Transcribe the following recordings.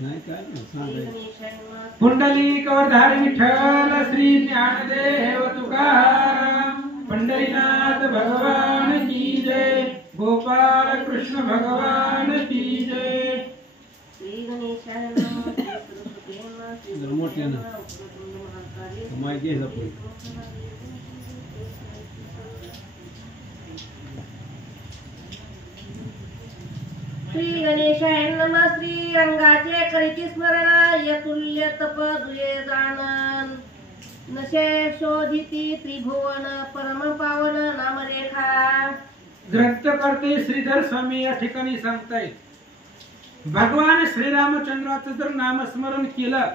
नाही काय नाही सांगायचं. पुंडलिक वरधारी विठ्ठल श्री ज्ञानदेव तुकाराम पंढरीनाथ भगवान की जय गोपाल कृष्ण भगवान की जय. श्री गणेशाय नमः. जरा मोठ्यानं माहिती आहे आपण. श्री गणेशाय नमः. श्री रंगाचे करीती स्मरण यतुल्य तप दुये जाणन नशे शोधिती त्रिभुवन परम पावन नामरेखा. ग्रंथकर्ते श्रीधर स्वामी या ठिकाणी सांगतायत, भगवान श्रीरामचंद्राचं जर नामस्मरण केलं,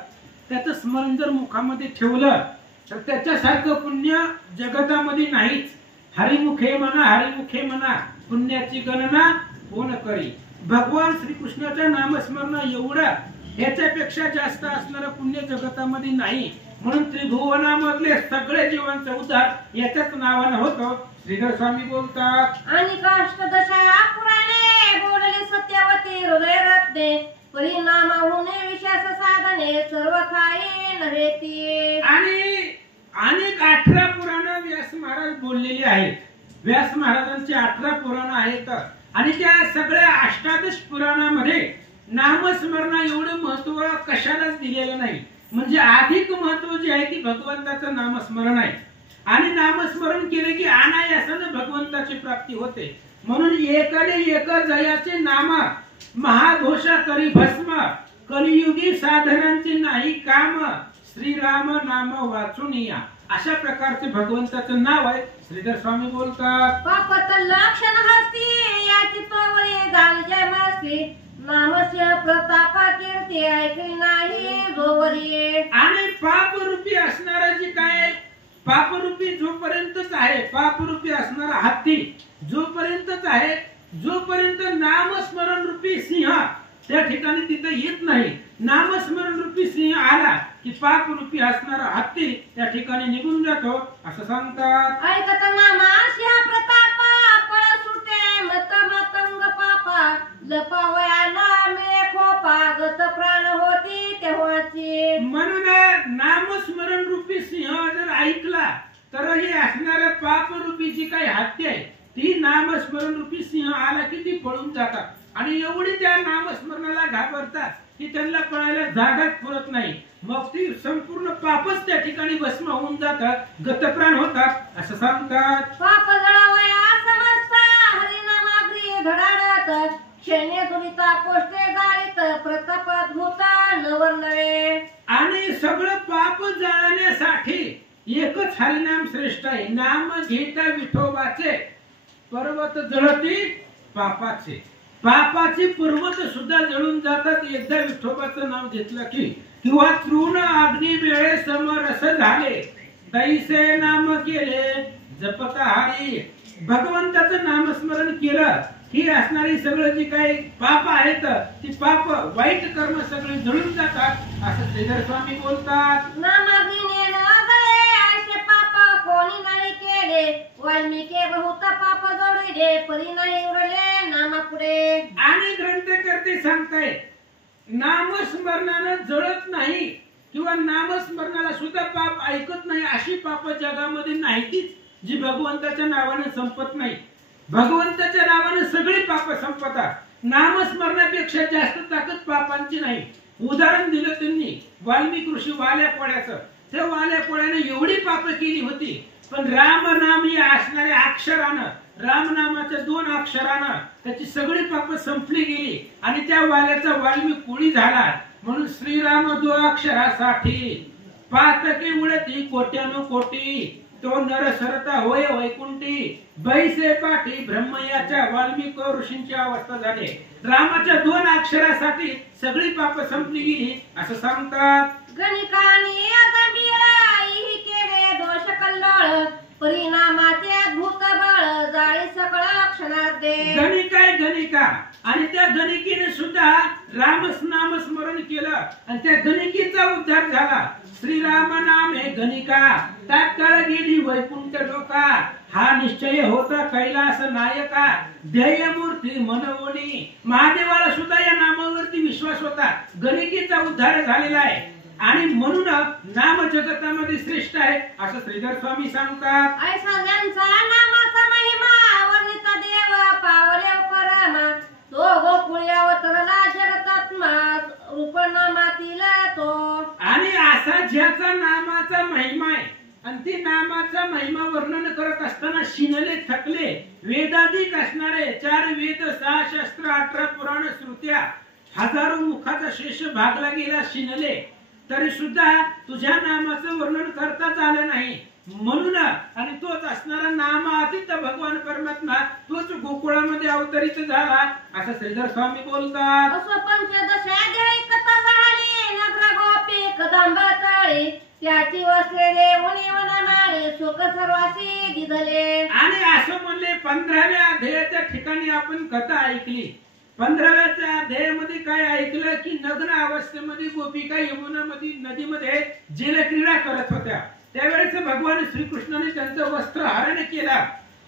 त्याचं स्मरण जर मुखामध्ये ठेवलं तर त्याच्यासारखं पुण्य जगतामध्ये नाहीच. हरिमुखे म्हणा पुण्याची गणना कोण करी. भगवान श्रीकृष्णाच्या नामस्मरण एवढं ह्याच्यापेक्षा जास्त असणारं पुण्य जगतामध्ये नाही. म्हणून त्रिभुवनामधले सगळे जीवांचा उद्धार याच्याच नावानं होतो. श्रीधर स्वामी बोलतात, आणि काष्टदशा पुराणे बोलले सत्यवती हृदय रत्ने परिणामाहुने विशेष साधने सर्व काही नव्हेती. आणि अनेक 18 पुराण व्यास महाराज बोललेली आहेत. व्यास महाराजांची 18 पुराण आहेत आणि त्या सगळ्या अष्टादश पुराणामध्ये नामस्मरण एवढं महत्व कशालाच दिलेलं नाही. म्हणजे अधिक महत्व जे आहे ती भगवंताचं नामस्मरण आहे. आणि नामस्मरण केले की अनायासाने भगवंताची प्राप्ती होते. म्हणून एकडे एक जयाचे नाम महाघोषा करी भस्म कलियुगी साधनांचे नाही काम श्रीराम नाम वाचून या. अशा प्रकारचे भगवंताचं नाव आहे. श्रीधर स्वामी बोलतात, पापत लक्षण हस्ती याची तोवरी गाल जय मस्ती नामस्य प्रताप कीर्ती ऐकली नाही जोवरी. आणि पापरूपी असणारा जे काय पापरूपी जोपर्यंतच आहे, पापरूपी असणारा हत्ती जोपर्यंतच आहे, जोपर्यंत नामस्मरण रूपी सिंह त्या ठिकाणी तिथे येत नाही. नामस्मरण रूपी सिंह आला की पाप रूपी असणारा हत्ती त्या ठिकाणी निघून जातो असं सांगतात. ऐकत नामाशी हा प्रताप पळ सुटे मत मतंग पापा लपावयाला मिळे खोपा गत प्राण होती तेव्हाची. म्हणून नामस्मरण रूपी सिंह जर ऐकला तर ही असणाऱ्या पाप रूपी जी काही हत्ती आहे ती नामस्मरण रूपी सिंह आला की ती पळून जातात. आणि एवढी त्या नामस्मरणाला घाबरतात की त्यांना पळायला जागाच पुरत नाही. मग ती संपूर्ण पापच त्या ठिकाणी भस्म होऊन जातात, गतप्राण होतात असं सांगतात. पाप जळावया समजता हरिनामाग्री धडाडत क्षणे दुरिता कोष्टे गाळीत प्रतापात भूता नवर नवे. आणि सगळं पाप जाळण्यासाठी एकच हरिनाम श्रेष्ठ आहे. नाम घेता विठोबाचे पर्वत जळती पापाचे. पापाची पर्वत सुद्धा जळून जातात एकदा विठोबाचं नाव घेतलं की. किंवा तृण अग्नी वेळे समरस झाले दैसे नाम केले जपता हरी. भगवंताचं नामस्मरण केलं ही असणारी सगळं जी काही पाप आहेत ती पाप वाईट कर्म सगळे जळून जातात असं श्रीधर स्वामी बोलतात. नामाग्नीने न जळे असे पाप कोणी नाही केले वाल्मिके बहुत पाप जोडिले परी नाही उरले नामा पुढे. आणि ग्रंथकर्ते सांगताय नामस्मरणानं जळत नाही किंवा नामस्मरणाला सुद्धा पाप ऐकत नाही अशी पाप जगामध्ये नाहीतीच जी भगवंताच्या नावाने संपत नाही. भगवंताच्या नावाने सगळी पाप संपतात. नामस्मरणापेक्षा जास्त ताकद पापांची नाही. उदाहरण दिलं त्यांनी वाल्मिक ऋषी वाल्या पोळ्याचं. त्या वाल्या पोळ्याने एवढी पाप केली होती पण राम नाम या असणाऱ्या अक्षरानं रामनामाच्या 2 अक्षरानं त्याची सगळी पाप संपली गेली आणि त्या वाल्याचा वाल्मिक कोळी झाला. म्हणून श्रीराम 2 अक्षरासाठी पातकी उडती कोट्यानु कोटी तो नर सरता होय वैकुंठी बैसे पाठी ब्रह्मयाच्या वाल्मिक ऋषींची अवस्था झाली. रामाच्या 2 अक्षरासाठी सगळी पाप संपली गेली असं सांगतात. गणिकानी अगंभीर ही केले दोष कल्लोळ परिणामाचे अद्भुत बळ जाळी सकळ क्षणात दे. गणिका आणि त्या गणिकेने सुद्धा नाम स्मरण केलं आणि त्या गणिकेचा उद्धार झाला. श्रीराम नाम हे गणिका तात्काळ गेली वैकुंठ लोका. हा निश्चय होता कैलास नायका ध्येय मूर्ती मनवणी. महादेवाला सुद्धा या नामावरती विश्वास होता, गणिकेचा उद्धार झालेला आहे आणि म्हणून नाम जगतामध्ये श्रेष्ठ आहे असं श्रीधर स्वामी सांगतात. ऐसा ज्यांचा नामाचा महिमा वर्णिता देव पावले परमा तो गोकुळी अवतरला जगतात्मा रूप नामातील तो. आणि असा ज्याचा नामाचा महिमा आहे आणि ती नामाचा महिमा वर्णन करत असताना शिनले थकले, वेदाधिक असणारे 4 वेद 6 शास्त्र 18 पुराण श्रुत्या हजारो मुखाचा शेष भागला गेला शिनले, तरी सुद्धा तुझ्या नामाचं वर्णन करताच आलं नाही. म्हणून आणि तोच असणारा नामातीत भगवान परमात्मा तोच गोकुळामध्ये अवतरित झाला असं श्रीधर स्वामी बोलतात. असो पंचदशाध्यायी कथा झाली नगर गोपी कदंब तळी त्याची वसलेले उनी वनमाळे सुख सर्वासी दिदले. आणि असं म्हणले 15व्या अध्यायाच्या ठिकाणी आपण कथा ऐकली. 15व्या अध्यायामध्ये काय ऐकलं की नग्न अवस्थेमध्ये गोपिका यमुनामध्ये नदीमध्ये जलक्रीडा करत होत्या. त्यावेळेस भगवान श्रीकृष्णाने त्यांचं वस्त्र हरण केलं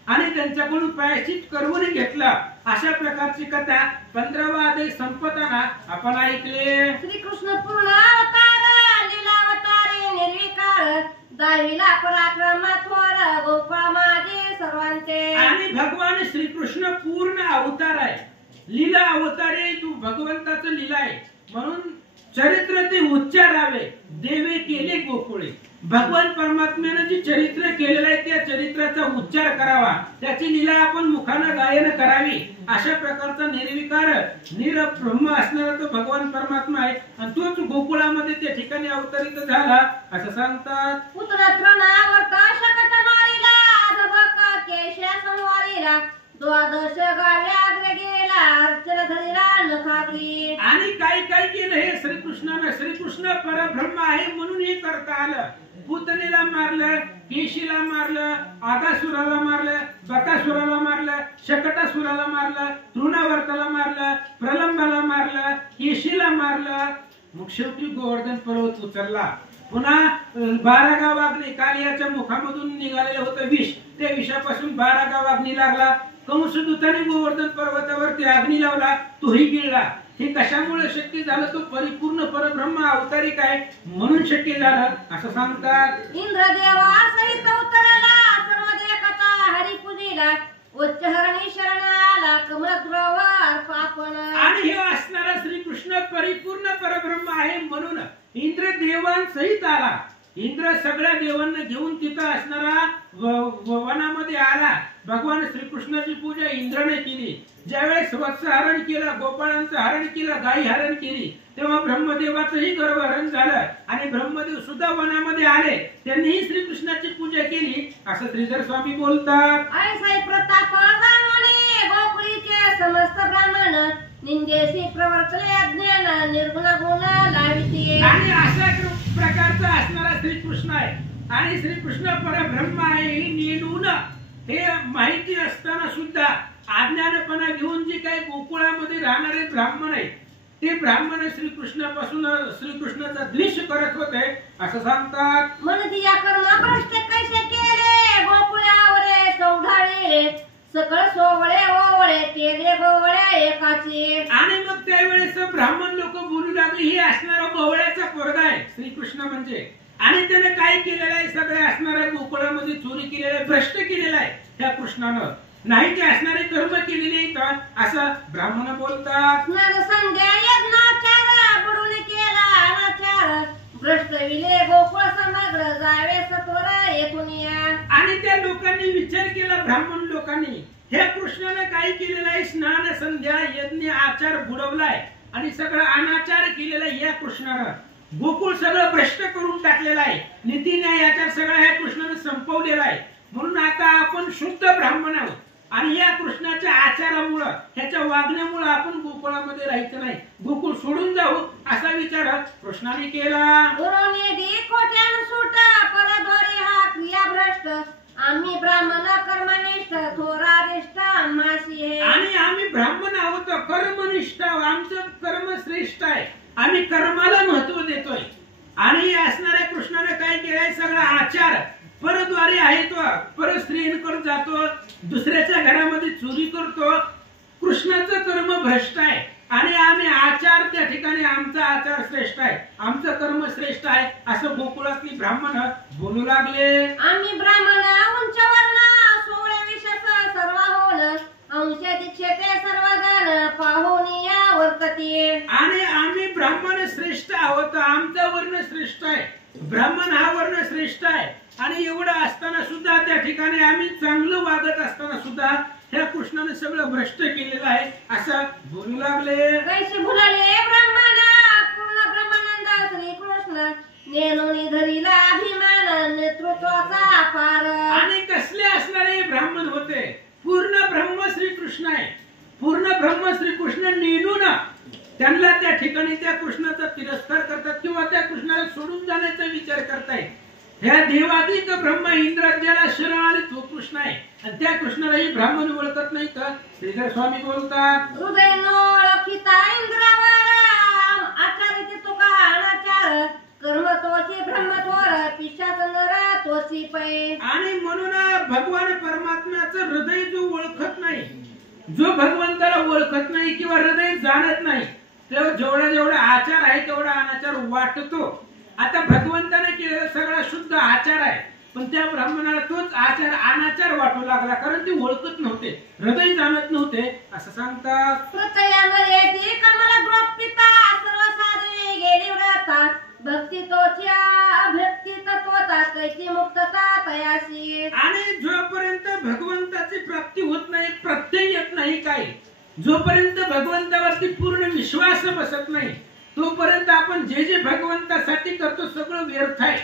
आणि त्यांच्याकडून प्रायश्चित करून घेतलं. अशा प्रकारची कथा 15वा अध्याय संपताना आपण ऐकले. श्रीकृष्ण पूर्ण अवतार लीलावतारी निर्विकार दाविला पराक्रम थोर गोकुळ माझे सर्वांचे. आणि भगवान श्रीकृष्ण पूर्ण अवतार आहे, लीला अवतारे तू भगवंताचं लीला आहे म्हणून चरित्र ते उच्चारावे देवे केले गोकुळे. भगवान परमात्म्याने जे चरित्र केलेलं आहे त्या चरित्राचा उच्चार करावा, त्याची लीला आपण मुखाने गायन करावी. अशा प्रकारचा निर्विकार निरब्रह्म असणारा तो भगवान परमात्मा आहे आणि तोच गोकुळामध्ये त्या ठिकाणी अवतरित झाला असं सांगतात. पुत्र तृणावर्त शकट मारिला अधभक केश संवारिला द्वादश गाव्याग्र गेला अर्चन धरिला नखाग्री. आणि काय काय केलं हे श्रीकृष्णानं. श्रीकृष्ण परब्रह्म आहे म्हणून हे करता आलं. पुतनेला मारलं, केशीला मारलं, आगासुराला मारलं, बकासुराला मारलं, शकटासुराला मारलं, तृणावर्ताला मारलं, प्रलंबाला मारलं, केशीला मारलं. मग शेवटी गोवर्धन पर्वत उचलला. पुन्हा 12 गावाग्नी कालियाच्या मुखामधून निघालेलं होतं विष, त्या विषापासून 12 गावाग्नी लागला. कंसदूताने गोवर्धन पर्वतावरती अग्नी लावला, तोही गिळला. हे कशामुळे शक्य झालं? तो परिपूर्ण परब्रह्म अवतारिक आहे म्हणून शक्य झालं असं सांगतात. इंद्रदेवा सहित उतरला सर्व देवता हरिपूजेला उच्चहरणी शरण आला कमलद्रवर पापण. आणि हे असणारा श्रीकृष्ण परिपूर्ण परब्रह्म आहे म्हणून इंद्र देवांसहित आला. इंद्र सगळ्या देवांना घेऊन तिथं असणारा वनामध्ये आला. भगवान श्रीकृष्णाची पूजा इंद्राने केली. ज्यावेळेस वत्स हरण केलं, गोपाळांचं हरण केलं, गायी हरण केली, तेव्हा ब्रह्मदेवाचंही गर्भहरण झालं आणि ब्रह्मदेव सुद्धा वनामध्ये आले. त्यांनीही श्रीकृष्णाची पूजा केली असं श्रीधर स्वामी बोलतात. ऐसा प्रताप जाणवणे गोकुळीचे समस्त ब्राह्मण निंदेशी प्रवर्तले अज्ञान निर्गुण गुण लाविते. आणि अशा प्रकारचा असणारा श्रीकृष्ण आहे आणि श्रीकृष्ण परब्रह्म आहे हे नेणून हे माहिती असताना सुद्धा अज्ञानपणा घेऊन जे काही गोकुळामध्ये राहणारे ब्राह्मण आहेत ते ब्राह्मण श्रीकृष्णापासून श्रीकृष्णाचा द्वेष करत होते असं सांगतात. म्हणती या कर्म भ्रष्ट कैसे केले गोकुळावरे चौढाळे सकळ सोवळे ओवळे केले गोवळे एकाचे. आणि मग त्यावेळेस ब्राह्मण लोक बोलू लागले हे असणारा गोवळ्याचा पोरगा आहे श्रीकृष्ण म्हणजे. आणि त्याने काय केलेलं आहे? सगळ्या असणाऱ्या गोकुळामध्ये चोरी केलेलं आहे, भ्रष्ट केलेलं आहे त्या कृष्णानं. नाही ते असणारे कर्म केलेले असं ब्राह्मण बोलतात. स्नान संध्या यज्ञाचार बुडून केला अनाचार भ्रष्ट विले गोकुळ समग्र जावे सत्वर येथून या. आणि त्या लोकांनी विचार केला, ब्राह्मण लोकांनी, ह्या कृष्णाने काय केलेलं आहे? स्नान संध्या यज्ञ आचार बुडवलाय आणि सगळं अनाचार केलेला या कृष्णानं. गोकुळ सगळं भ्रष्ट करून टाकलेलं आहे. नीती न्याय आचार सगळं ह्या कृष्णाने संपवलेला आहे. म्हणून आता आपण शुद्ध ब्राह्मण आहोत आणि या कृष्णाच्या आचारामुळं ह्याच्या वागण्यामुळे आपण गोकुळामध्ये राहायचं नाही, गोकुळ सोडून जाऊ असा विचार कृष्णाने केला. खोट्यान सुट परद्वारे हा क्रिया भ्रष्ट आम्ही ब्राह्मण कर्मनिष्ठ थोरारिष्ठ आम्हाशी आहे. आणि आम्ही ब्राह्मण आहोत, कर्मनिष्ठ, आमचं कर्म श्रेष्ठ आहे, आम्ही कर्माला महत्व देतोय. आणि असणाऱ्या कृष्णाने काय केलंय? सगळा आचार परद्वारे आहे, तो पर स्त्रियांकडे जातो, दुसऱ्याच्या घरामध्ये चोरी करतो. कृष्णाचं कर्म भ्रष्ट आहे आणि आम्ही आचार त्या ठिकाणी आमचा आचार श्रेष्ठ आहे, आमचं कर्म श्रेष्ठ आहे, असं गोकुळातली ब्राह्मण बोलू लागले. आम्ही ब्राह्मण उंचवर्ण सोहळ्या विषयाचं सर्व होण अंश दीक्षेते सर्वजण पाहुनिया वर्तते. आणि आम्ही ब्राह्मण श्रेष्ठ आहोत, आमचा वर्ण श्रेष्ठ आहे, ब्राह्मण हा वर्ण श्रेष्ठ आहे. आणि एवढं असताना सुद्धा त्या ठिकाणी आम्ही चांगलं वागत असताना सुद्धा ह्या कृष्णाने सगळं भ्रष्ट केलेलं आहे असं बोलू लागले. कैसे भुलाले ब्रह्मांड पूर्ण ब्रह्मानंद श्री कृष्ण नेनोनी धरीला अभिमान नेतृत्वाचा पार. आणि कसले असणारे ब्राह्मण होते, पूर्ण ब्रह्म श्री कृष्ण आहे, पूर्ण ब्रह्म श्री कृष्ण नेनून त्यांना त्या ठिकाणी त्या कृष्णाचा तिरस्कार करतात किंवा त्या कृष्णाला सोडून जाण्याचा विचार करतायत. ह्या देवाधिक ब्रह्म इंद्राज्याला शरण आले तो कृष्ण आहे आणि त्या कृष्णालाही ब्राह्मण ओळखत नाही. तर श्रीधर स्वामी बोलतात, हृदय नोळखिता इंद्रावर आचारित तुका अनाचार कर्म तोची ब्रह्मत्वर पिशाच नर तोची पै. आणि म्हणून भगवान परमात्म्याचं हृदय जो ओळखत नाही, जो भगवंताला ओळखत नाही किंवा हृदय जाणत नाही, तेव्हा जेवढा जेवढा आचार आहे तेवढा अनाचार वाटतो. आता भगवंताने केलेला सगळा शुद्ध आचार आहे, पण त्या ब्राह्मणाला तोच आचार अनाचार वाटू लागला, कारण ते ओळखत नव्हते, हृदय जाणत नव्हते असं सांगतात. प्रत्ययामध्ये ती कमल ग्रोपिता सर्व साधने गेली व्रता भक्ती तोच्या अभक्ती तत्वता कैची मुक्तता तयाशी. आणि जोपर्यंत भगवंताची प्राप्ती होत नाही, प्रत्यय येत नाही, काय जोपर्यंत भगवंतावरती पूर्ण विश्वास बसत नाही तोपर्यंत आपण जे जे भगवंतासाठी करतो सगळं व्यर्थ आहे.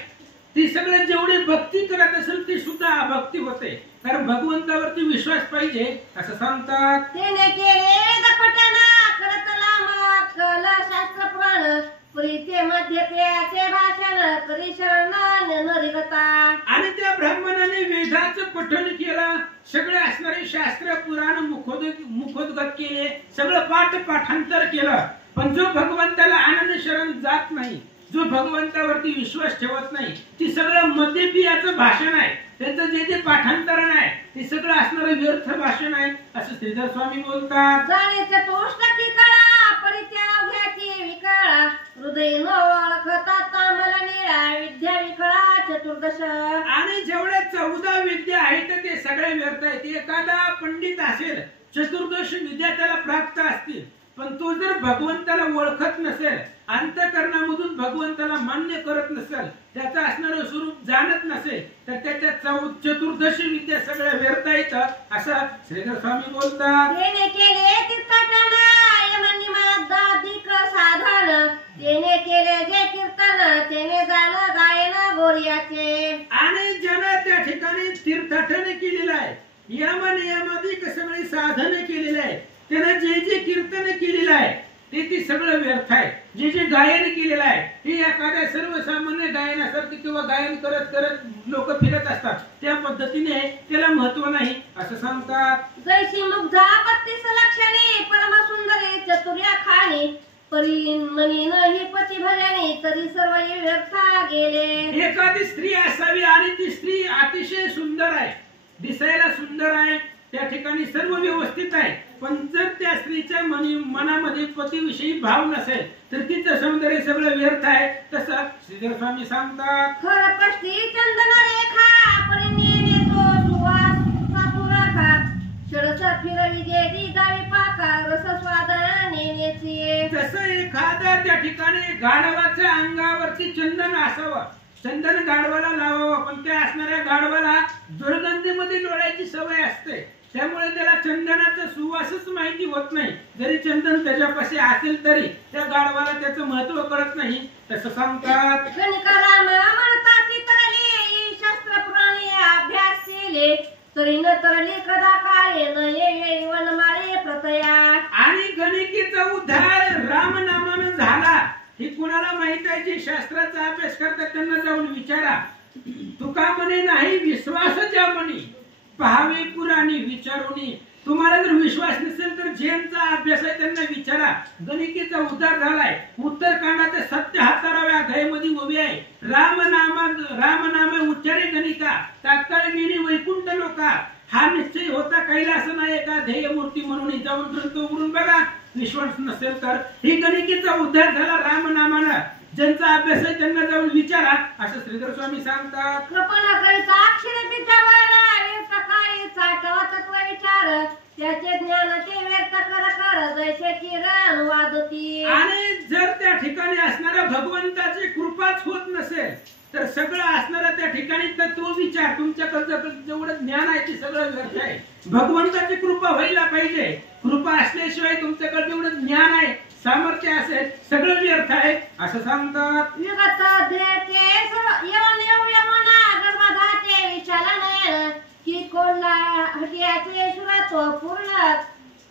ती सगळं जेवढी भक्ती करत असेल ती सुद्धा अभक्ती होते, कारण भगवंतावरती विश्वास पाहिजे असं सांगतात. तेने केले दपटना करत लांब कल शास्त्र पुराण प्रीते मध्ये प्रियाचे भाषण करी शरण नरिगता. आणि त्या ब्राह्मणाने वेदाचं पठण केलं, सगळे असणारे शास्त्र पुराण मुखोद्गत केले, सगळं पाठांतर केलं, पण जो भगवंताला आनंद शरण जात नाही, जो भगवंतावरती विश्वास ठेवत नाही, ती सगळं मध्यपियाचं भाषण आहे, त्यांचं जे जे पाठांतरण आहे ते सगळं असणारं व्यर्थ भाषण आहे असं श्रीधर स्वामी बोलतात. जाणीचे तोष्टकी कळा परित्याग घ्याची विकळा हृदय न ओळखता तांबल निळा विद्या विकळा चतुर्दश. आणि जेवढ्या 14 विद्या आहेत ते सगळे व्यर्थ आहेत. एखादा पंडित असेल, चतुर्दश विद्या त्याला प्राप्त असतील, पण तो जर भगवंताला ओळखत नसेल, अंतःकरणामधून भगवंताला मान्य करत नसेल, त्याचं असणारं स्वरूप जाणत नसेल, तर त्याच्या चतुर्दशी विद्या सगळ्या व्यर्थ आहेत असं श्रीधर स्वामी बोलतात. तेने केले तीर्थटन यमनिमादाधिक साधन तेने केले जे कीर्तन तेने जाण गायन गोरियाचे. आणि ज्यानं त्या ठिकाणी तीर्थाटन केलेलं आहे, यम नियमाधिक सगळी साधन केलेलं आहे, त्यानं जे जे कीर्तन केलेलं आहे ते सगळं व्यर्थ आहे. जे जे गायन केलेलं आहे हे एखाद्या सर्वसामान्य गायनासारखं किंवा गायन करत करत लोक फिरत असतात, त्या पद्धतीने त्याला महत्व नाही असं सांगतात. जैसी मुग्धा 32 लक्षणी परम सुंदरी चतुर्या खाणी परी मनी नाही पती भजनी तरी सर्व व्यर्थ गेले. एखादी स्त्री असावी आणि ती स्त्री अतिशय सुंदर आहे, दिसायला सुंदर आहे, त्या ठिकाणी सर्व व्यवस्थित आहे, पण जर त्या स्त्रीच्या मनामध्ये पतीविषयी भाव नसेल तर तिचं सौंदर्य सगळं व्यर्थ आहे. तसं श्रीधर स्वामी सांगतात. खर पष्टी चंदन रेखा परिनेने तो सुवास सापुराखा षडस फिरवी देवी गावी पाका रस स्वाद नेनेची. जसं एखादा त्या ठिकाणी गाढवाच्या अंगावरती चंदन असावं, चंदन गाढवाला लावावं, पण त्या असणाऱ्या गाढवाला दुर्गंधीमध्ये डोळ्याची सवय असते, त्यामुळे त्याला चंदनाचा सुवासच माहिती होत नाही. जरी चंदन त्याच्यापाशी असेल तरी त्या गाढवाला त्याचं महत्व कळत नाही तसं सांगतात. गणकराम म्हणतात तरली शास्त्र पुराणी अभ्यास केले तरी न तरली कदा काळे न ये वनमाळे प्रतया. आणि गणिकेचा उद्धार राम नामानं झाला हे कुणाला माहित आहे? जे शास्त्राचा अभ्यास करतात त्यांना जाऊन विचारा. तुका म्हणे नाही विश्वास ज्या म्हणी पहावे पुराणी विचारुनी. तुम्हाला जर विश्वास नसेल तर ज्यांचा अभ्यास आहे त्यांना विचारा. गणिकेचा उद्धार झालाय. उत्तरकांडाचे 77व्या अध्यायामध्ये उभी आहे. राम नाम उच्चारे गणिका तात्काळ गेली वैकुंठ लोका. हा निश्चय होता कैलास नायका ध्येय मूर्ती म्हणून जाऊन ग्रंथ उघडून बघा. विश्वास नसेल तर ही गणिकेचा उद्धार झाला रामनामानं. ज्यांचा अभ्यास आहे त्यांना जाऊन विचारा असं श्रीधर स्वामी सांगतात. कृपण करीता अक्षर पिठावर व्यर्थ काळी चाटवा तत्व विचार त्याचे ज्ञान ते व्यक्त कर जैसे किरण वादती. आणि जर त्या ठिकाणी असणाऱ्या भगवंताची कृपाच होत नसेल तर सगळं असणारं त्या ठिकाणी तत्व विचार तुमच्याकडचं जेवढं ज्ञान आहे ते सगळं व्यर्थ आहे. भगवंताची कृपा व्हायला पाहिजे. कृपा असल्याशिवाय तुमच्याकडे जेवढं ज्ञान आहे सामर्थ्य असेल सगळं व्यर्थ आहे असं सांगतात. विगत देते येऊन यमुना गर्भधाते विचारणे की कोणला हटियाचे ईश्वरत्व पूर्ण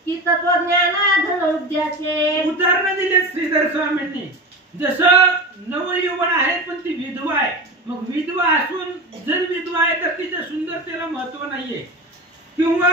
की तत्वज्ञान धनुर्ध्याचे. उदाहरण दिले श्रीधर स्वामींनी. जसं नवयुवन आहे पण ती विधवा आहे. मग विधवा असून जर विधवा आहे तर तिच्या सुंदरतेला महत्व नाहीये. किंवा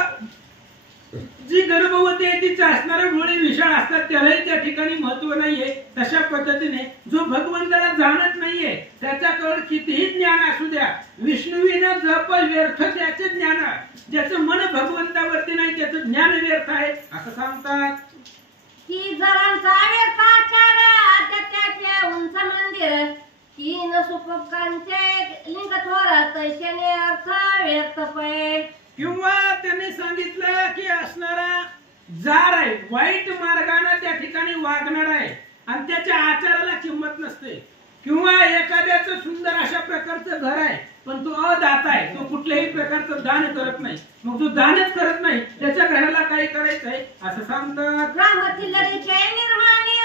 जी गर्भवती आहे तिचे असणारे डोळे विशाळ असतात त्यालाही त्या ठिकाणी महत्व नाहीये. तशा पद्धतीने जो भगवंताला जाणत नाहीये त्याच्याकडे कितीही ज्ञान असू द्या विष्णुविना जप व्यर्थ त्याचे ज्ञान. ज्याचं मन भगवंतावरती नाही त्याचं ज्ञान व्यर्थ आहे असं सांगतात. की जरांचा व्यर्थाचार त्याचे उंच मंदिर की न सुपकांचे लिंग थोर तैशेने अर्थ व्यर्थ पै. किंवा त्यांनी सांगितलं की असणारा जार आहे वाईट मार्गाने त्या ठिकाणी वागणार आहे आणि त्याच्या आचाराला किंमत नसते. किंवा एखाद्याचं सुंदर अशा प्रकारचं घर आहे पण तो अदाता आहे. तो कुठल्याही प्रकारचं दान करत नाही. मग जो दानच करत नाही त्याच्या घराला काय करायचंय असं सांगतात. रामथिल्लरीचे निर्माणी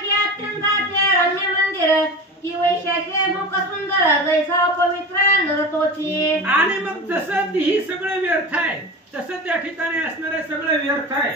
की अत्यंताचे रम्य मंदिर की वैशाचे मुख सुंदर जैसा पवित्र नरतोची. आणि मग जसं ही सगळं व्यर्थ आहे तसं त्या ठिकाणी असणारे सगळं व्यर्थ आहे.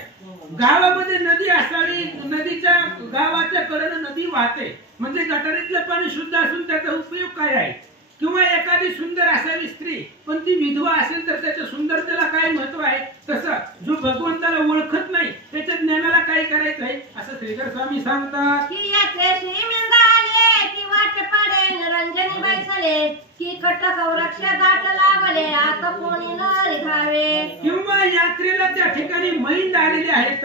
गावामध्ये नदी असावी नदीच्या गावाच्या कडेने नदी वाहते म्हणजे गटारीतलं पाणी शुद्ध असून त्याचा उपयोग काय आहे. किंवा एखादी सुंदर असावी स्त्री पण ती विधवा असेल तर त्याच्या सुंदरतेला काय महत्व आहे. तसं जो भगवंताला ओळखत नाही त्याच्या ज्ञानाला काय करायचंय असं श्रीधर स्वामी सांगतात. की यात्रेशी मिळाले की वाट पाडे निरंजनी बैसले की कट संरक्ष दाट लावले आता कोणी न रिघावे. किंवा यात्रेला त्या ठिकाणी मैंद आलेले आहेत.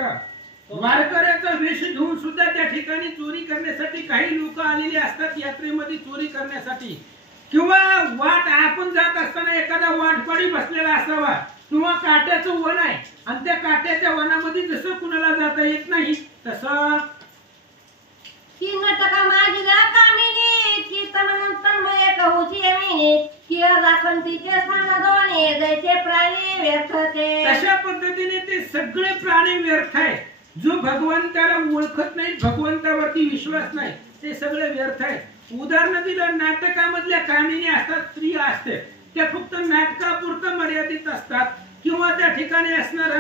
वारकऱ्याचा वेश घेऊन सुद्धा त्या ठिकाणी चोरी करण्यासाठी काही लोक आलेले असतात यात्रेमध्ये चोरी करण्यासाठी. किंवा वाट आपण जात असताना एखादा वाटपाडी बसलेला असावा किंवा काट्याचं वन आहे आणि त्या काट्याच्या वनामध्ये जसं कुणाला जाता येत नाही तसं. की नटका माझीला कामिनी की तन्मय कहूची यमिनी की राखंतीचे स्थान दोन्ही जैसे प्राणी व्यर्थते. तशा पद्धतीने ते सगळे प्राणी व्यर्थ आहे. जो भगवंताला ओळखत नाही भगवंतावरती विश्वास नाही ते सगळे व्यर्थ आहे. उदाहरण दिलं नाटकामधल्या कामिनी असतात स्त्रिया असते त्या फक्त नाटकापुरतं मर्यादित असतात. किंवा त्या ठिकाणी असणार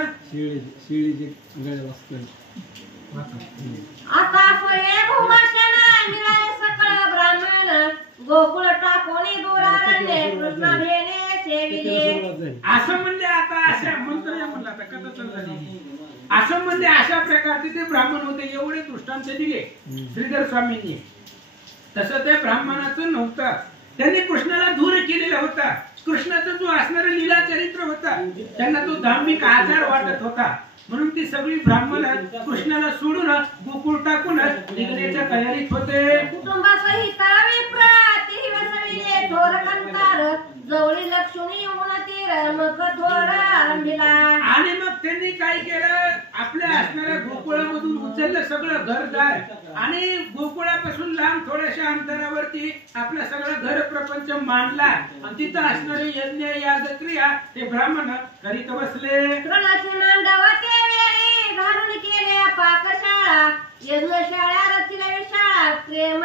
आता फळे भूमाशन मिळाले सकळ ब्राह्मण गोकुळ टाकोनी दूरारण्ये कृष्ण भेणे सेविले. असं म्हणजे आता अशा मंत्र म्हणला आता कथा चालू झाली. असं म्हणजे अशा प्रकारचे ते ब्राह्मण होते. एवढे दृष्टांत दिले श्रीधर स्वामींनी. तसं त्या ब्राह्मणाचं नव्हतं. त्यांनी कृष्णाला दूर केलेला होता. कृष्णाचा जो असणारा लीला चरित्र होता त्यांना तो धार्मिक आचार वाटत होता म्हणून ती सगळी ब्राह्मण कृष्णाला सोडून गोकुळ टाकून निघण्याच्या तयारीत होते. कुटुंबासहित विप्र तेही वसविले थोर कंकार जवळी लक्ष्मी उन्नतीर मग थोर आरंभिला. आणि मग त्यांनी काय केलं आपल्या असणाऱ्या गोकुळामधून उचललं सगळं घरदार आणि गोकुळापासून लांब थोड्याशा अंतरावरती आपला सगळं घर प्रपंच मांडला आणि तिथं असणारे यज्ञ याग क्रिया ते ब्राह्मण करीत बसले. तृणाची मांडवते वेळी घालून केले पाकशाळा यज्ञशाळा रचिला विशाळा प्रेम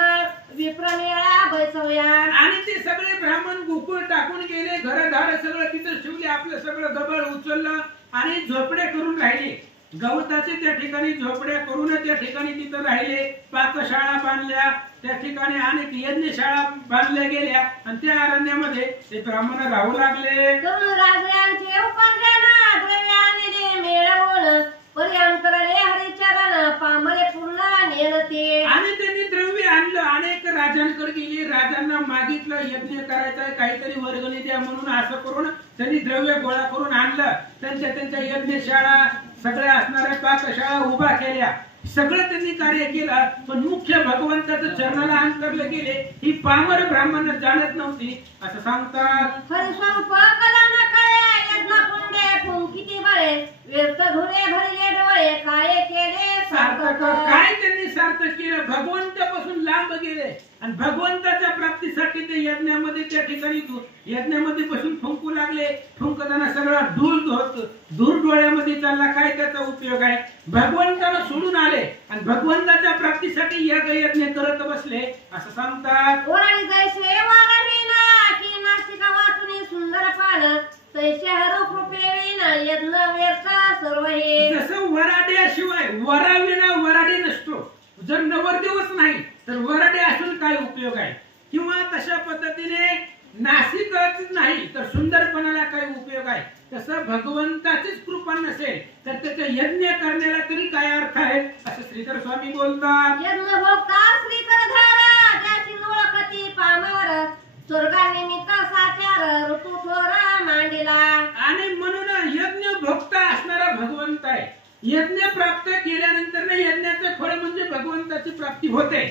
विप्रमेळा बैसवया. आणि ते सगळे ब्राह्मण गोकुळ टाकून गेले. घरदार सगळं तिथं ठेवले. आपलं सगळं गबळ उचललं आणि झोपडे करून राहिले. गवताचे त्या ठिकाणी झोपड्या करून त्या ठिकाणी तिथं राहिले. पाकशाळा बांधल्या त्या ठिकाणी अनेक यज्ञशाळा बांधल्या गेल्या आणि त्या अरण्यामध्ये ते ब्राह्मण राहू लागले. करून राजांचे उपार्जन द्रव्य आणले मिळवून पर्यंतरले हरिचरण पामरे पूर्ण नेलते. आणि त्यांनी द्रव्य आणलं. अनेक राजांकडे गेले. राजांना मागितलं यज्ञ करायचा काहीतरी वर्गणी द्या म्हणून. असं करून त्यांनी द्रव्य गोळा करून आणलं. त्यांच्या यज्ञशाळा सगळ्या असणाऱ्या पाकशाळा उभा केल्या. सगळं त्यांनी कार्य केलं, पण मुख्य भगवंताचं चरणाला अंतरले गेले ही पामर ब्राह्मण जाणत नव्हती असं सांगतात. हरिस्वरूप कला न कळे यज्ञ पुंडे फुंकिती बळे व्यर्थ धुरे भरले डोळे काय केले सार्थक. सार्थक. काय त्यांनी सार्थक केलं? भगवंतापासून लांब गेले आणि भगवंताच्या प्राप्तीसाठी ते यज्ञामध्ये त्या ठिकाणी यज्ञामध्ये बसून फुंकू लागले. फुंकताना सगळा धूर डोळ्यामध्ये चालला. काय त्याचा उपयोग आहे? भगवंताला सोडून आले आणि भगवंताच्या प्राप्तीसाठी यज्ञ करत बसले असं सांगतात. ओराळी जैसे वारवीना की नासिका वाचुनी सुंदर पान तैसे हरो कृपेविना यज्ञ व्यर्थ सर्व हे. जसं वराड्याशिवाय वराविना वराडी नसतो. जर नवरदेवच नाही तर वराडे असून काय उपयोग आहे? किंवा तशा पद्धतीने नासिकच नाही तर सुंदरपणाला काय उपयोग आहे? तसं भगवंताचीच कृपा नसेल तर त्याचा यज्ञ करण्याला तरी काय अर्थ आहे असं श्रीधर स्वामी बोलतात. यज्ञ भोक्ता श्रीकर धारा त्याची ओळखती पामावर स्वर्गानिमित्त साचार ऋतू थोरा मांडला. आणि म्हणून यज्ञ भोक्ता असणारा भगवंत आहे. यज्ञ प्राप्त केल्यानंतर यज्ञाचं फळ म्हणजे भगवंताची प्राप्ती होते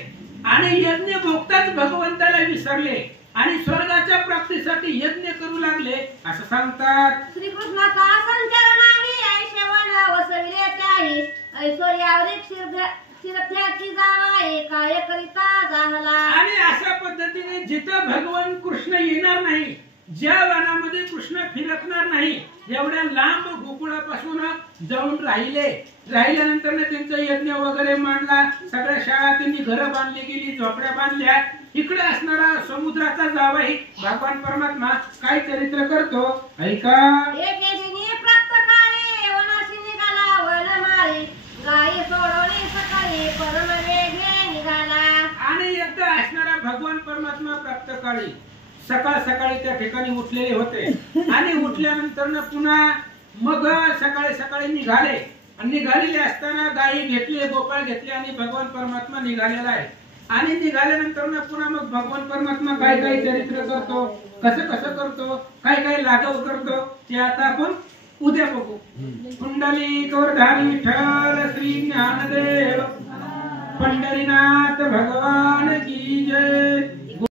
आणि यज्ञ भोक्ताच भगवंताला विसरले आणि स्वर्गाच्या प्राप्तीसाठी यज्ञ करू लागले असं सांगतात. श्रीकृष्णाचा संचार नाही ऐशवन वसविले त्याही ऐश्वर्यावरी शिरफ्याची जावाई काय करिता जाहला. आणि अशा पद्धतीने जिथं भगवान कृष्ण येणार नाही, ज्या वनामध्ये कृष्ण फिरकणार नाही, एवढ्या लांब गोकुळापासून जाऊन राहिल्यानंतर त्यांचा यज्ञ वगैरे मांडला. सगळ्या शाळा त्यांनी घरं बांधली गेली, झोपड्या बांधल्या. इकडे असणारा समुद्राचा जावाई भगवान परमात्मा काय चरित्र करतो ऐका. एके दिनी प्राप्त काळे वनाशी निघाला वनमाळी गायी सोडवली सकाळी परम वेगे निघाला. आणि एकदा असणारा भगवान परमात्मा प्राप्त काळी सकाळी त्या ठिकाणी उठलेले होते आणि उठल्यानंतर पुन्हा मग सकाळी निघाले आणि निघालेले असताना गायी घेतली, गोपाळ घेतले आणि भगवान परमात्मा निघालेला आहे. आणि निघाल्यानंतर पुन्हा मग भगवान परमात्मा काय चरित्र करतो, कसं करतो, काय लाघव करतो ते आता आपण उद्या बघू. कुंडलिक वरधारी विठ्ठल श्री ज्ञानदेव पंढरीनाथ भगवान की जय.